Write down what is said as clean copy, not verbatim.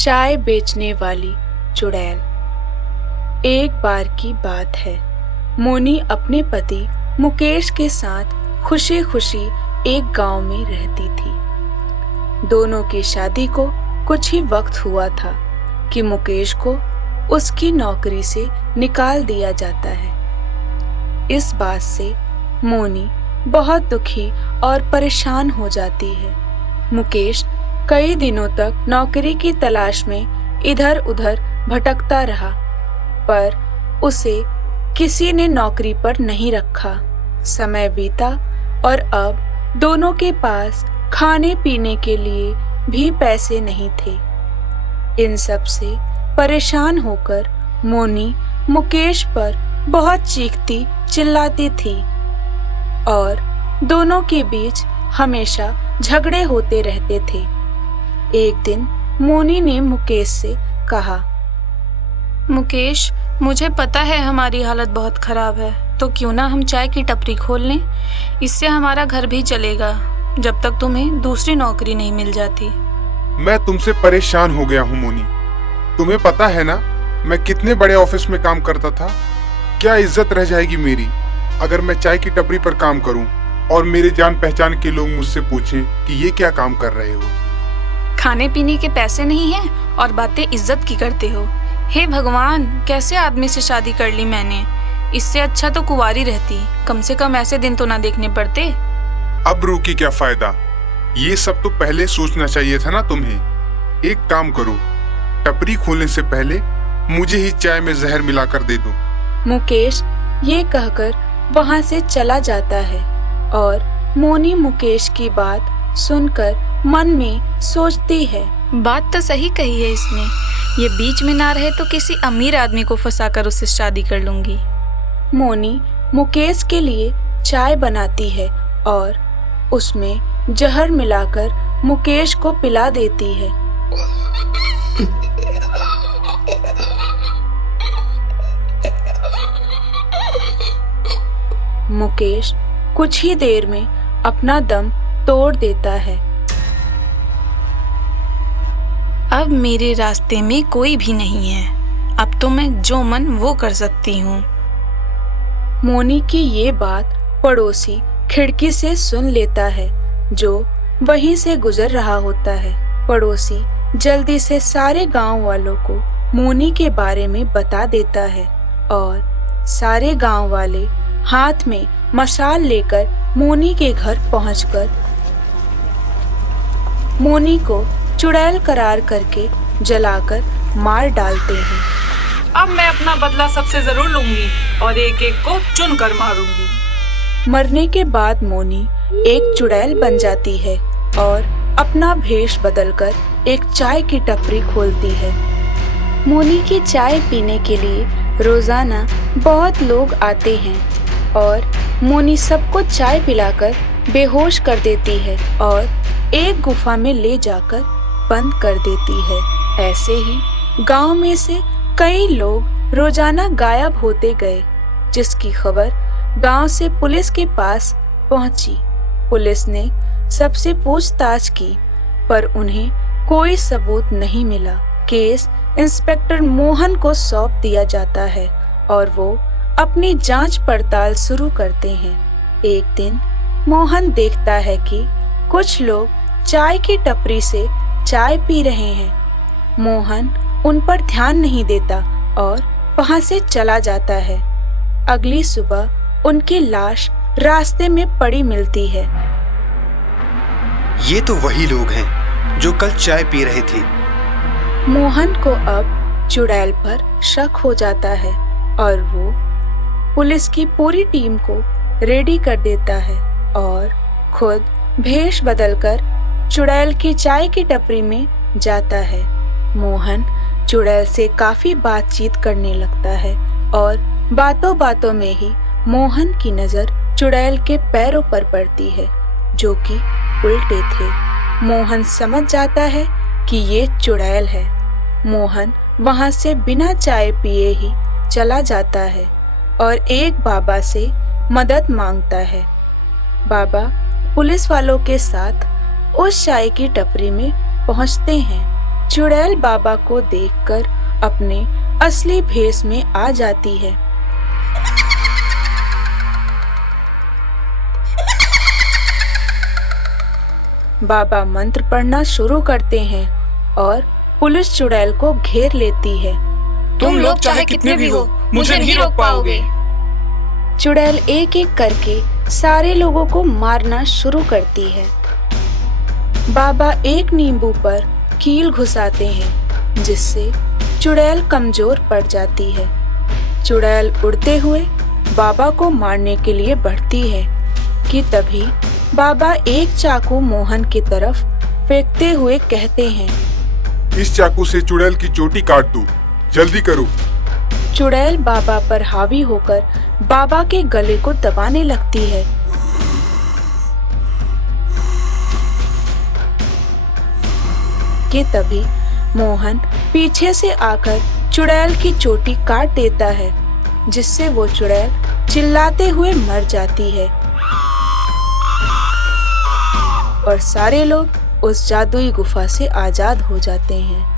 चाय बेचने वाली चुड़ैल। एक बार की बात है, मोनी अपने पति मुकेश के साथ खुशी खुशी एक गांव में रहती थी। दोनों की शादी को कुछ ही वक्त हुआ था कि मुकेश को उसकी नौकरी से निकाल दिया जाता है। इस बात से मोनी बहुत दुखी और परेशान हो जाती है। मुकेश कई दिनों तक नौकरी की तलाश में इधर उधर भटकता रहा, पर उसे किसी ने नौकरी पर नहीं रखा। समय बीता और अब दोनों के पास खाने पीने के लिए भी पैसे नहीं थे। इन सब से परेशान होकर मोनी मुकेश पर बहुत चीखती चिल्लाती थी और दोनों के बीच हमेशा झगड़े होते रहते थे। एक दिन मोनी ने मुकेश से कहा, मुकेश, मुझे पता है हमारी हालत बहुत खराब है, तो क्यों ना हम चाय की टपरी खोल लें। इससे हमारा घर भी चलेगा जब तक तुम्हें दूसरी नौकरी नहीं मिल जाती। मैं तुमसे परेशान हो गया हूँ मोनी। तुम्हें पता है ना मैं कितने बड़े ऑफिस में काम करता था। क्या इज्जत रह जाएगी मेरी अगर मैं चाय की टपरी पर काम करूं और मेरे जान पहचान के लोग मुझसे पूछें कि ये क्या काम कर रहे हो। खाने पीने के पैसे नहीं हैं और बातें इज्जत की करते हो। हे भगवान, कैसे आदमी से शादी कर ली मैंने। इससे अच्छा तो कुंवारी रहती, कम से कम ऐसे दिन तो ना देखने पड़ते। अब रो के क्या फायदा, ये सब तो पहले सोचना चाहिए था ना तुम्हें। एक काम करो, टपरी खोलने से पहले मुझे ही चाय में जहर मिलाकर दे दो। मुकेश ये कहकर वहां से चला जाता है और मोनी मुकेश की बात सुनकर मन में सोचती है, बात तो सही कही है इसने। ये बीच में ना रहे तो किसी अमीर आदमी को फंसाकर उससे शादी कर लूंगी। मोनी मुकेश के लिए चाय बनाती है और उसमें जहर मिलाकर मुकेश को पिला देती है। मुकेश कुछ ही देर में अपना दम तोड़ देता है। अब मेरे रास्ते में कोई भी नहीं है। अब तो मैं जो मन वो कर सकती हूँ। मोनी की ये बात पड़ोसी खिड़की से सुन लेता है, जो वहीं से गुजर रहा होता है। पड़ोसी जल्दी से सारे गांव वालों को मोनी के बारे में बता देता है और सारे गांव वाले हाथ में मशाल लेकर मोनी के घर पहुंचकर मोनी को चुड़ैल करार करके जलाकर मार डालते हैं। अब मैं अपना बदला सबसे जरूर लूंगी और एक एक को चुन कर मारूंगी। मरने के बाद मोनी एक चुड़ैल बन जाती है और अपना भेष बदलकर एक चाय की टपरी खोलती है। मोनी की चाय पीने के लिए रोजाना बहुत लोग आते हैं और मोनी सबको चाय पिलाकर बेहोश कर देती है और एक गुफा में ले जाकर बंद कर देती है। ऐसे ही गांव में से कई लोग रोजाना गायब होते गए, जिसकी खबर गांव से पुलिस के पास पहुंची। पुलिस ने सबसे पूछताछ की, पर उन्हें कोई सबूत नहीं मिला। केस इंस्पेक्टर मोहन को सौंप दिया जाता है और वो अपनी जांच पड़ताल शुरू करते हैं। एक दिन मोहन देखता है कि कुछ लोग चाय की टपरी से चाय पी रहे हैं। मोहन उन पर ध्यान नहीं देता और वहां से चला जाता है। अगली सुबह उनकी लाश रास्ते में पड़ी मिलती है। ये तो वही लोग हैं जो कल चाय पी रहे थे। मोहन को अब चुड़ैल पर शक हो जाता है और वो पुलिस की पूरी टीम को रेडी कर देता है और खुद भेष बदलकर चुड़ैल की चाय की टपरी में जाता है। मोहन चुड़ैल से काफी बातचीत करने लगता है और बातों बातों में ही मोहन की नजर चुड़ैल के पैरों पर पड़ती है, जो कि उल्टे थे। मोहन समझ जाता है कि ये चुड़ैल है। मोहन वहां से बिना चाय पिए ही चला जाता है और एक बाबा से मदद मांगता है। बाबा पुलिस वालों के साथ उस चाय की टपरी में पहुंचते हैं। चुड़ैल बाबा को देखकर अपने असली भेष में आ जाती है। बाबा मंत्र पढ़ना शुरू करते हैं और पुलिस चुड़ैल को घेर लेती है। तुम लोग चाहे कितने भी हो, मुझे नहीं रोक पाओगे। चुड़ैल एक एक करके सारे लोगों को मारना शुरू करती है। बाबा एक नींबू पर कील घुसाते हैं जिससे चुड़ैल कमजोर पड़ जाती है। चुड़ैल उड़ते हुए बाबा को मारने के लिए बढ़ती है कि तभी बाबा एक चाकू मोहन की तरफ फेंकते हुए कहते हैं, इस चाकू से चुड़ैल की चोटी काट दो, जल्दी करो। चुड़ैल बाबा पर हावी होकर बाबा के गले को दबाने लगती है। कि तभी मोहन पीछे से आकर चुड़ैल की चोटी काट देता है जिससे वो चुड़ैल चिल्लाते हुए मर जाती है और सारे लोग उस जादुई गुफा से आजाद हो जाते हैं।